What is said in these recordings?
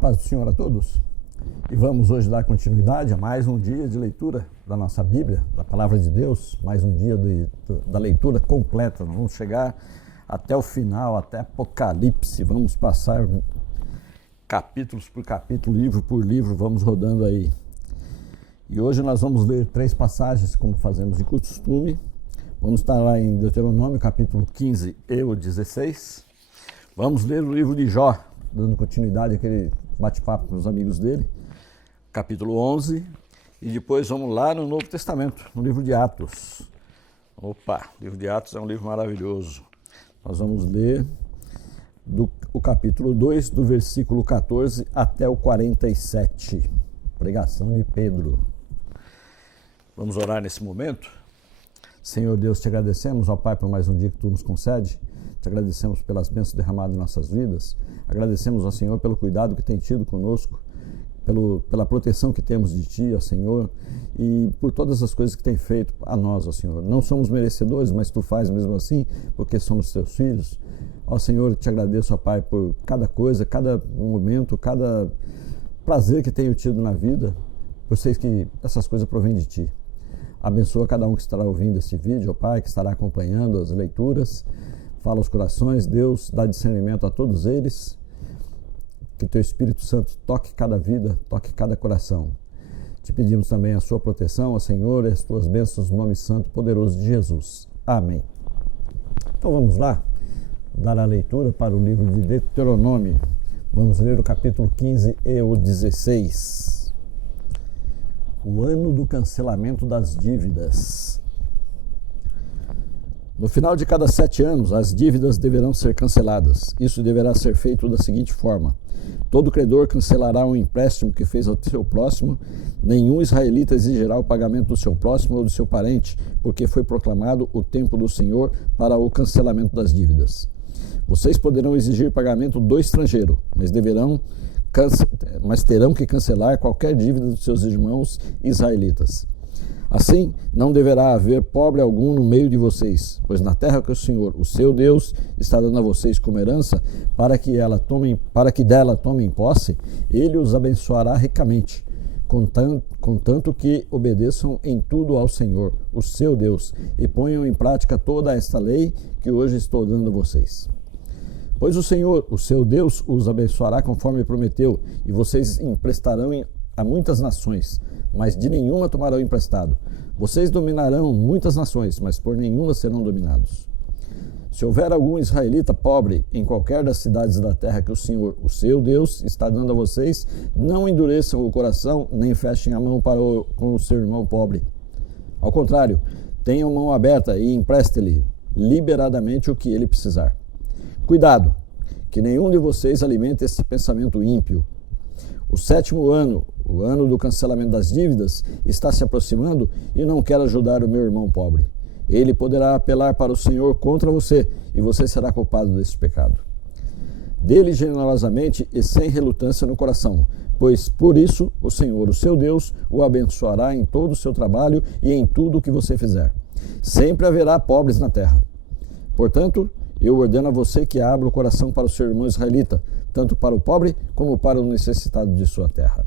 paz do Senhor a todos. E vamos hoje dar continuidade a mais um dia de leitura da nossa Bíblia, da Palavra de Deus, mais um dia da leitura completa. Nós vamos chegar até o final, até Apocalipse. Vamos passar capítulos por capítulo, livro por livro, vamos rodando aí. E hoje nós vamos ler 3 passagens, como fazemos de costume. Vamos estar lá em Deuteronômio, capítulo 15 e o 16. Vamos ler o livro de Jó, dando continuidade àquele bate-papo com os amigos dele, capítulo 11, e depois vamos lá no Novo Testamento, no livro de Atos. O livro de Atos é um livro maravilhoso. Nós vamos ler o capítulo 2, do versículo 14 até o 47. Pregação de Pedro. Vamos orar nesse momento? Senhor Deus, te agradecemos, ó Pai, por mais um dia que Tu nos concede. Te agradecemos pelas bênçãos derramadas em nossas vidas. Agradecemos ao Senhor pelo cuidado que tem tido conosco, pela proteção que temos de Ti, ó Senhor, e por todas as coisas que tem feito a nós, ó Senhor. Não somos merecedores, mas Tu faz mesmo assim, porque somos Teus filhos. Ó Senhor, te agradeço, ó Pai, por cada coisa, cada momento, cada prazer que tenho tido na vida. Eu sei que essas coisas provêm de Ti. Abençoa cada um que estará ouvindo este vídeo, ó Pai, que estará acompanhando as leituras. Fala aos corações, Deus, dá discernimento a todos eles. Que Teu Espírito Santo toque cada vida, toque cada coração. Te pedimos também a Sua proteção, ó Senhor, e as Tuas bênçãos no nome santo e poderoso de Jesus. Amém. Então vamos lá, dar a leitura para o livro de Deuteronômio. Vamos ler o capítulo 15 e o 16. O ano do cancelamento das dívidas. No final de cada 7 anos, as dívidas deverão ser canceladas. Isso deverá ser feito da seguinte forma: todo credor cancelará um empréstimo que fez ao seu próximo. Nenhum israelita exigirá o pagamento do seu próximo ou do seu parente, porque foi proclamado o tempo do Senhor para o cancelamento das dívidas. Vocês poderão exigir pagamento do estrangeiro, mas terão que cancelar qualquer dívida dos seus irmãos israelitas. Assim, não deverá haver pobre algum no meio de vocês, pois na terra que o Senhor, o seu Deus, está dando a vocês como herança, para que dela tomem posse, Ele os abençoará ricamente, contanto que obedeçam em tudo ao Senhor, o seu Deus, e ponham em prática toda esta lei que hoje estou dando a vocês. Pois o Senhor, o seu Deus, os abençoará conforme prometeu, e vocês emprestarão a muitas nações, mas de nenhuma tomarão emprestado. Vocês dominarão muitas nações, mas por nenhuma serão dominados. Se houver algum israelita pobre em qualquer das cidades da terra que o Senhor, o seu Deus, está dando a vocês, não endureçam o coração, nem fechem a mão com o seu irmão pobre. Ao contrário, tenham mão aberta e empreste-lhe liberadamente o que ele precisar. Cuidado, que nenhum de vocês alimente esse pensamento ímpio. O 7º ano, o ano do cancelamento das dívidas, está se aproximando e não quero ajudar o meu irmão pobre. Ele poderá apelar para o Senhor contra você e você será culpado desse pecado. Dê-lhe generosamente e sem relutância no coração, pois por isso o Senhor, o seu Deus, o abençoará em todo o seu trabalho e em tudo o que você fizer. Sempre haverá pobres na terra. Portanto, eu ordeno a você que abra o coração para o seu irmão israelita, tanto para o pobre como para o necessitado de sua terra.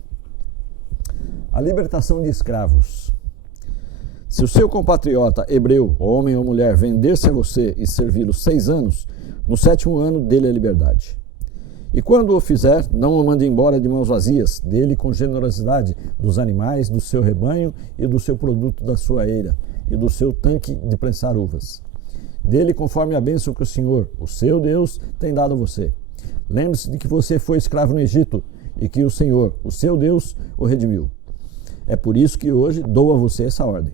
A libertação de escravos. Se o seu compatriota hebreu, homem ou mulher, vender-se a você e servi-lo 6 anos, no 7º ano dê-lhe a liberdade. E quando o fizer, não o mande embora de mãos vazias, dê-lhe com generosidade dos animais, do seu rebanho e do seu produto da sua eira, e do seu tanque de prensar uvas. Dê-lhe conforme a bênção que o Senhor, o seu Deus, tem dado a você. Lembre-se de que você foi escravo no Egito e que o Senhor, o seu Deus, o redimiu. É por isso que hoje dou a você essa ordem.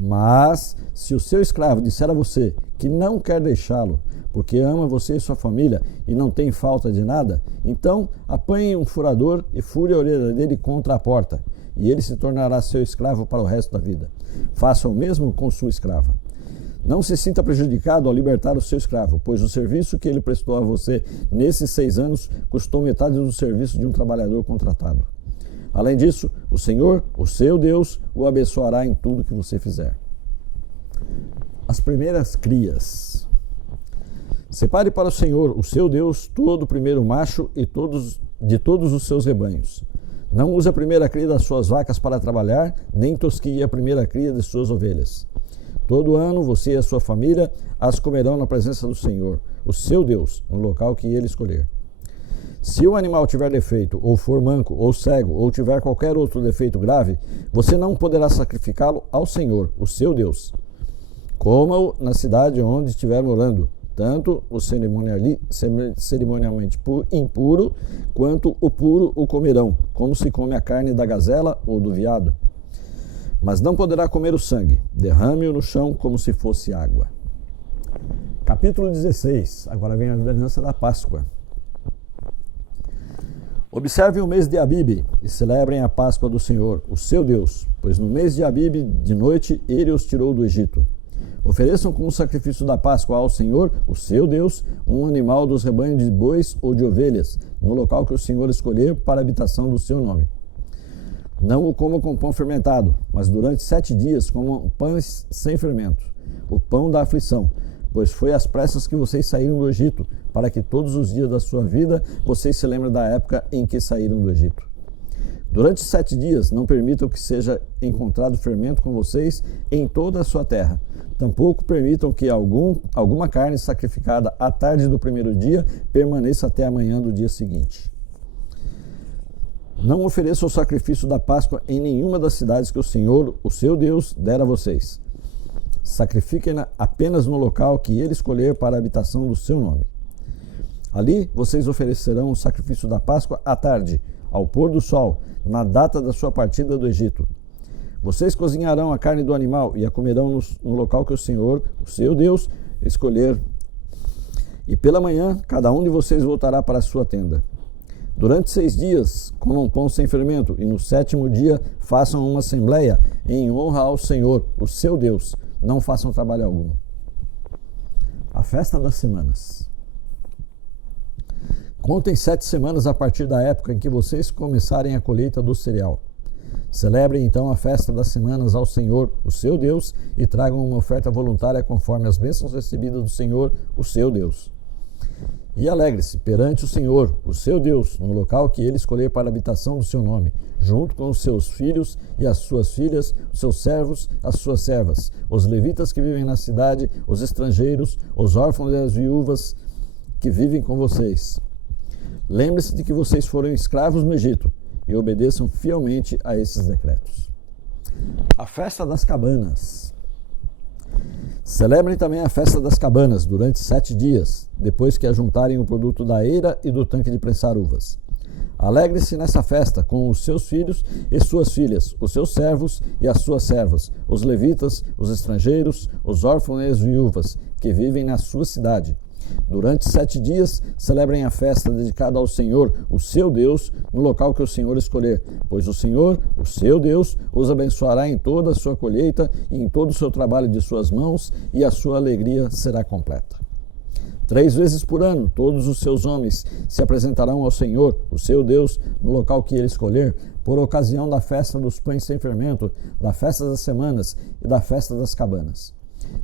Mas, se o seu escravo disser a você que não quer deixá-lo, porque ama você e sua família e não tem falta de nada, então apanhe um furador e fure a orelha dele contra a porta, e ele se tornará seu escravo para o resto da vida. Faça o mesmo com sua escrava. Não se sinta prejudicado ao libertar o seu escravo, pois o serviço que ele prestou a você nesses 6 anos custou metade do serviço de um trabalhador contratado. Além disso, o Senhor, o seu Deus, o abençoará em tudo que você fizer. As primeiras crias. Separe para o Senhor, o seu Deus, todo o primeiro macho e todos de todos os seus rebanhos. Não use a primeira cria das suas vacas para trabalhar, nem tosquie a primeira cria de suas ovelhas. Todo ano você e a sua família as comerão na presença do Senhor, o seu Deus, no local que ele escolher. Se o animal tiver defeito, ou for manco, ou cego, ou tiver qualquer outro defeito grave, você não poderá sacrificá-lo ao Senhor, o seu Deus. Coma-o na cidade onde estiver morando, tanto o cerimonialmente impuro, quanto o puro o comerão, como se come a carne da gazela ou do veado. Mas não poderá comer o sangue, derrame-o no chão como se fosse água. Capítulo 16, agora vem a ordenança da Páscoa. Observem o mês de Abibe e celebrem a Páscoa do Senhor, o seu Deus, pois no mês de Abibe, de noite, ele os tirou do Egito. Ofereçam como sacrifício da Páscoa ao Senhor, o seu Deus, um animal dos rebanhos de bois ou de ovelhas, no local que o Senhor escolher para a habitação do seu nome. Não o comam com pão fermentado, mas durante 7 dias comam pães sem fermento, o pão da aflição, pois foi às pressas que vocês saíram do Egito, para que todos os dias da sua vida vocês se lembrem da época em que saíram do Egito. Durante 7 dias não permitam que seja encontrado fermento com vocês em toda a sua terra. Tampouco permitam que alguma carne sacrificada à tarde do primeiro dia permaneça até a manhã do dia seguinte. Não ofereçam o sacrifício da Páscoa em nenhuma das cidades que o Senhor, o seu Deus, der a vocês. Sacrifiquem-na apenas no local que ele escolher para a habitação do seu nome. Ali vocês oferecerão o sacrifício da Páscoa à tarde, ao pôr do sol, na data da sua partida do Egito. Vocês cozinharão a carne do animal e a comerão no local que o Senhor, o seu Deus, escolher. E pela manhã, cada um de vocês voltará para a sua tenda. Durante 6 dias, comam pão sem fermento, e no 7º dia façam uma assembleia em honra ao Senhor, o seu Deus. Não façam trabalho algum. A festa das semanas. Contem 7 semanas a partir da época em que vocês começarem a colheita do cereal. Celebrem então a festa das semanas ao Senhor, o seu Deus, e tragam uma oferta voluntária conforme as bênçãos recebidas do Senhor, o seu Deus. E alegre-se perante o Senhor, o seu Deus, no local que ele escolher para a habitação do seu nome, junto com os seus filhos e as suas filhas, os seus servos, as suas servas, os levitas que vivem na cidade, os estrangeiros, os órfãos e as viúvas que vivem com vocês. Lembre-se de que vocês foram escravos no Egito e obedeçam fielmente a esses decretos. A festa das cabanas. Celebrem também a festa das cabanas durante 7 dias, depois que ajuntarem o produto da eira e do tanque de prensar uvas. Alegre-se nessa festa com os seus filhos e suas filhas, os seus servos e as suas servas, os levitas, os estrangeiros, os órfãos e as viúvas que vivem na sua cidade. Durante 7 dias, celebrem a festa dedicada ao Senhor, o seu Deus, no local que o Senhor escolher, pois o Senhor, o seu Deus, os abençoará em toda a sua colheita e em todo o seu trabalho de suas mãos, e a sua alegria será completa. 3 vezes por ano, todos os seus homens se apresentarão ao Senhor, o seu Deus, no local que ele escolher, por ocasião da festa dos pães sem fermento, da festa das semanas e da festa das cabanas.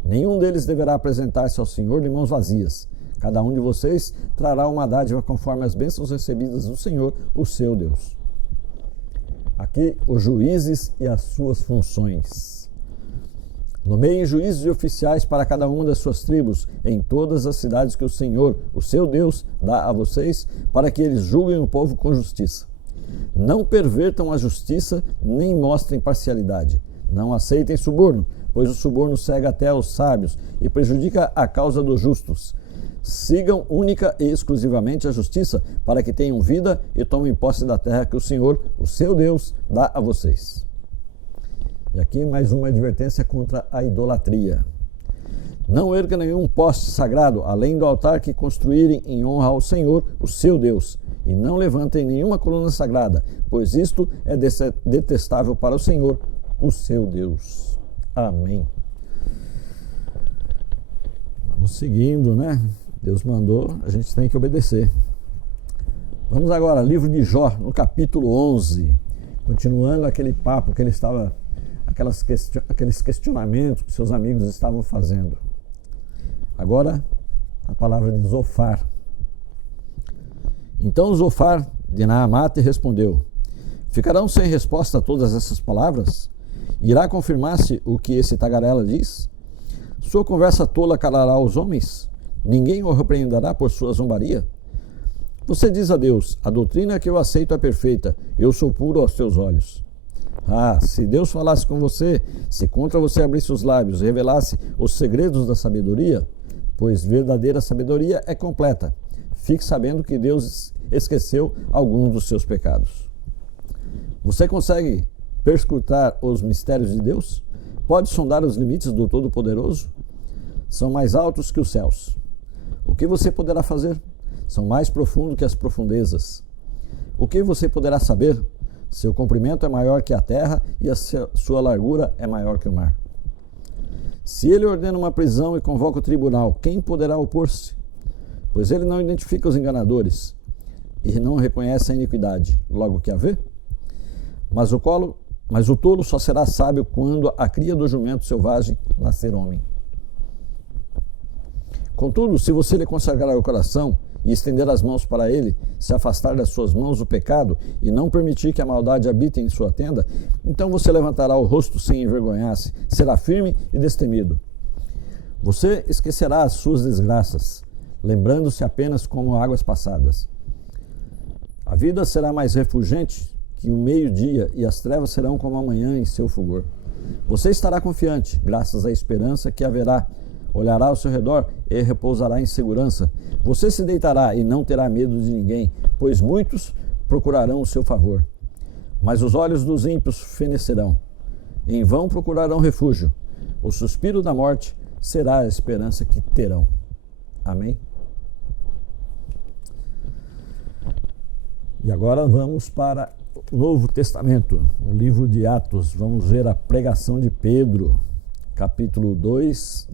Nenhum deles deverá apresentar-se ao Senhor de mãos vazias. Cada um de vocês trará uma dádiva conforme as bênçãos recebidas do Senhor, o seu Deus. Aqui, os juízes e as suas funções. Nomeiem juízes e oficiais para cada uma das suas tribos, em todas as cidades que o Senhor, o seu Deus, dá a vocês, para que eles julguem o povo com justiça. Não pervertam a justiça, nem mostrem parcialidade. Não aceitem suborno, pois o suborno cega até os sábios e prejudica a causa dos justos. Sigam única e exclusivamente a justiça, para que tenham vida e tomem posse da terra que o Senhor, o seu Deus, dá a vocês. E aqui mais uma advertência contra a idolatria. Não erga nenhum poste sagrado, além do altar que construírem em honra ao Senhor, o seu Deus. E não levantem nenhuma coluna sagrada, pois isto é detestável para o Senhor, o seu Deus. Amém. Vamos seguindo, né? Deus mandou, a gente tem que obedecer. Vamos agora, livro de Jó, no capítulo 11. Continuando aquele papo que ele estava, aqueles questionamentos que seus amigos estavam fazendo. Agora, a palavra de Zofar. Então Zofar de Naamate respondeu: ficarão sem resposta todas essas palavras? Irá confirmar-se o que esse tagarela diz? Sua conversa tola calará os homens? Ninguém o repreenderá por sua zombaria? Você diz a Deus: a doutrina que eu aceito é perfeita, eu sou puro aos teus olhos. Ah, se Deus falasse com você, se contra você abrisse os lábios e revelasse os segredos da sabedoria, pois verdadeira sabedoria é completa, fique sabendo que Deus esqueceu alguns dos seus pecados. Você consegue perscrutar os mistérios de Deus? Pode sondar os limites do Todo-Poderoso? São mais altos que os céus. O que você poderá fazer? São mais profundos que as profundezas. O que você poderá saber? Seu comprimento é maior que a terra e a sua largura é maior que o mar. Se ele ordena uma prisão e convoca o tribunal, quem poderá opor-se? Pois ele não identifica os enganadores e não reconhece a iniquidade, logo que a vê. Mas o tolo só será sábio quando a cria do jumento selvagem nascer homem. Contudo, se você lhe consagrar o coração e estender as mãos para ele, se afastar das suas mãos o pecado e não permitir que a maldade habite em sua tenda, então você levantará o rosto sem envergonhar-se, será firme e destemido. Você esquecerá as suas desgraças, lembrando-se apenas como águas passadas. A vida será mais refulgente que o meio-dia e as trevas serão como a manhã em seu fulgor. Você estará confiante, graças à esperança que haverá. Olhará ao seu redor e repousará em segurança. Você se deitará e não terá medo de ninguém, pois muitos procurarão o seu favor. Mas os olhos dos ímpios fenecerão. Em vão procurarão refúgio. O suspiro da morte será a esperança que terão. Amém? E agora vamos para o Novo Testamento, o livro de Atos. Vamos ver a pregação de Pedro. Capítulo 2,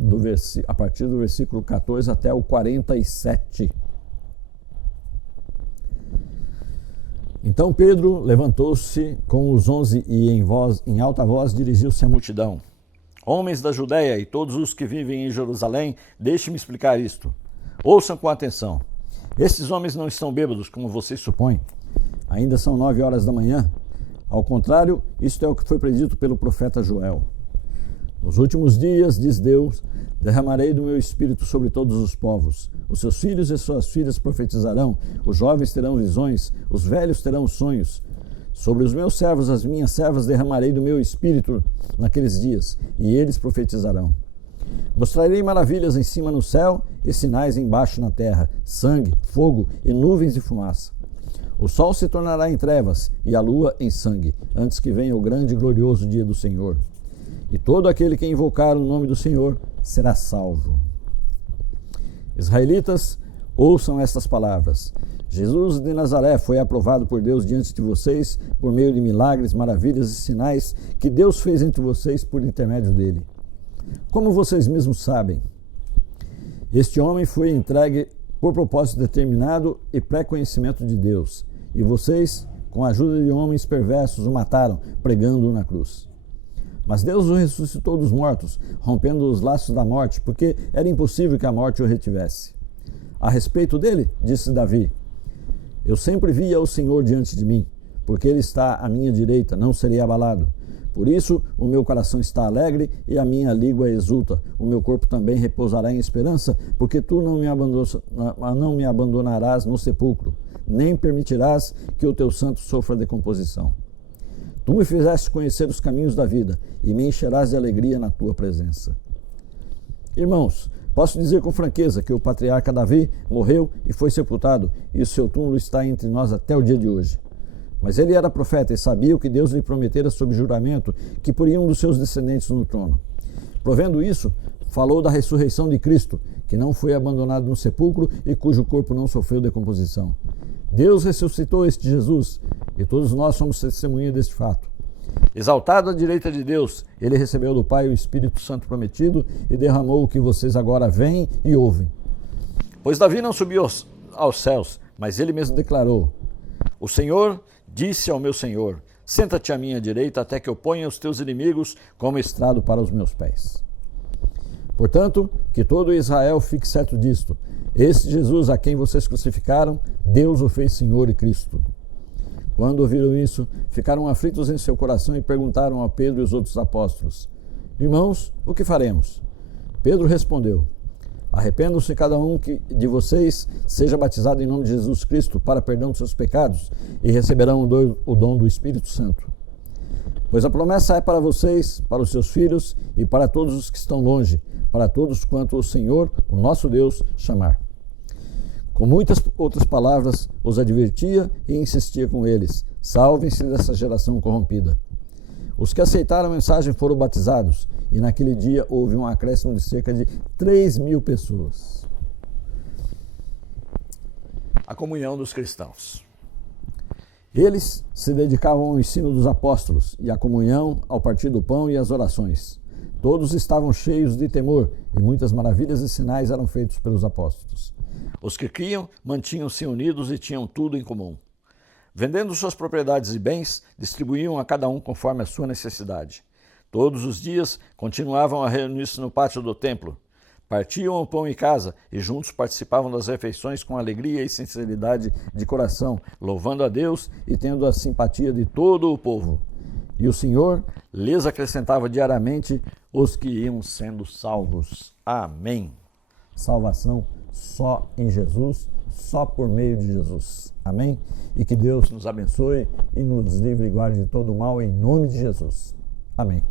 a partir do versículo 14 até o 47. Então Pedro levantou-se com os 11 e em alta voz dirigiu-se à multidão. Homens da Judéia e todos os que vivem em Jerusalém, deixe-me explicar isto. Ouçam com atenção. Estes homens não estão bêbados, como vocês supõem. Ainda são 9 horas da manhã. Ao contrário, isto é o que foi predito pelo profeta Joel. Nos últimos dias, diz Deus, derramarei do meu espírito sobre todos os povos. Os seus filhos e suas filhas profetizarão, os jovens terão visões, os velhos terão sonhos. Sobre os meus servos, as minhas servas, derramarei do meu espírito naqueles dias, e eles profetizarão. Mostrarei maravilhas em cima no céu e sinais embaixo na terra, sangue, fogo e nuvens de fumaça. O sol se tornará em trevas e a lua em sangue, antes que venha o grande e glorioso dia do Senhor. E todo aquele que invocar o nome do Senhor será salvo. Israelitas, ouçam estas palavras. Jesus de Nazaré foi aprovado por Deus diante de vocês por meio de milagres, maravilhas e sinais que Deus fez entre vocês por intermédio dele. Como vocês mesmos sabem, este homem foi entregue por propósito determinado e pré-conhecimento de Deus. E vocês, com a ajuda de homens perversos, o mataram, pregando-o na cruz. Mas Deus o ressuscitou dos mortos, rompendo os laços da morte, porque era impossível que a morte o retivesse. A respeito dele, disse Davi, eu sempre via o Senhor diante de mim, porque ele está à minha direita, não serei abalado. Por isso, o meu coração está alegre e a minha língua exulta. O meu corpo também repousará em esperança, porque tu não me abandonarás no sepulcro, nem permitirás que o teu santo sofra decomposição. Tu me fizeste conhecer os caminhos da vida e me encherás de alegria na tua presença. Irmãos, posso dizer com franqueza que o patriarca Davi morreu e foi sepultado, e o seu túmulo está entre nós até o dia de hoje. Mas ele era profeta e sabia o que Deus lhe prometera sob juramento, que poria um dos seus descendentes no trono. Provendo isso, falou da ressurreição de Cristo, que não foi abandonado no sepulcro e cujo corpo não sofreu decomposição. Deus ressuscitou este Jesus, e todos nós somos testemunha deste fato. Exaltado à direita de Deus, ele recebeu do Pai o Espírito Santo prometido e derramou o que vocês agora veem e ouvem. Pois Davi não subiu aos céus, mas ele mesmo declarou, o Senhor disse ao meu Senhor, senta-te à minha direita até que eu ponha os teus inimigos como estrado para os meus pés. Portanto, que todo Israel fique certo disto. Este Jesus a quem vocês crucificaram, Deus o fez Senhor e Cristo. Quando ouviram isso, ficaram aflitos em seu coração e perguntaram a Pedro e os outros apóstolos: Irmãos, o que faremos? Pedro respondeu: Arrependam-se cada um de vocês, seja batizado em nome de Jesus Cristo para perdão de seus pecados e receberão o dom do Espírito Santo. Pois a promessa é para vocês, para os seus filhos e para todos os que estão longe, para todos quanto o Senhor, o nosso Deus, chamar. Com muitas outras palavras, os advertia e insistia com eles: salvem-se dessa geração corrompida. Os que aceitaram a mensagem foram batizados, e naquele dia houve um acréscimo de cerca de 3.000 pessoas. A comunhão dos cristãos. Eles se dedicavam ao ensino dos apóstolos e à comunhão, ao partir do pão e às orações. Todos estavam cheios de temor, e muitas maravilhas e sinais eram feitos pelos apóstolos. Os que criam mantinham-se unidos e tinham tudo em comum. Vendendo suas propriedades e bens, distribuíam a cada um conforme a sua necessidade. Todos os dias continuavam a reunir-se no pátio do templo. Partiam o pão em casa e juntos participavam das refeições com alegria e sinceridade de coração, louvando a Deus e tendo a simpatia de todo o povo. E o Senhor lhes acrescentava diariamente os que iam sendo salvos. Amém. Salvação só em Jesus, só por meio de Jesus. Amém? E que Deus nos abençoe e nos livre e guarde de todo o mal em nome de Jesus. Amém.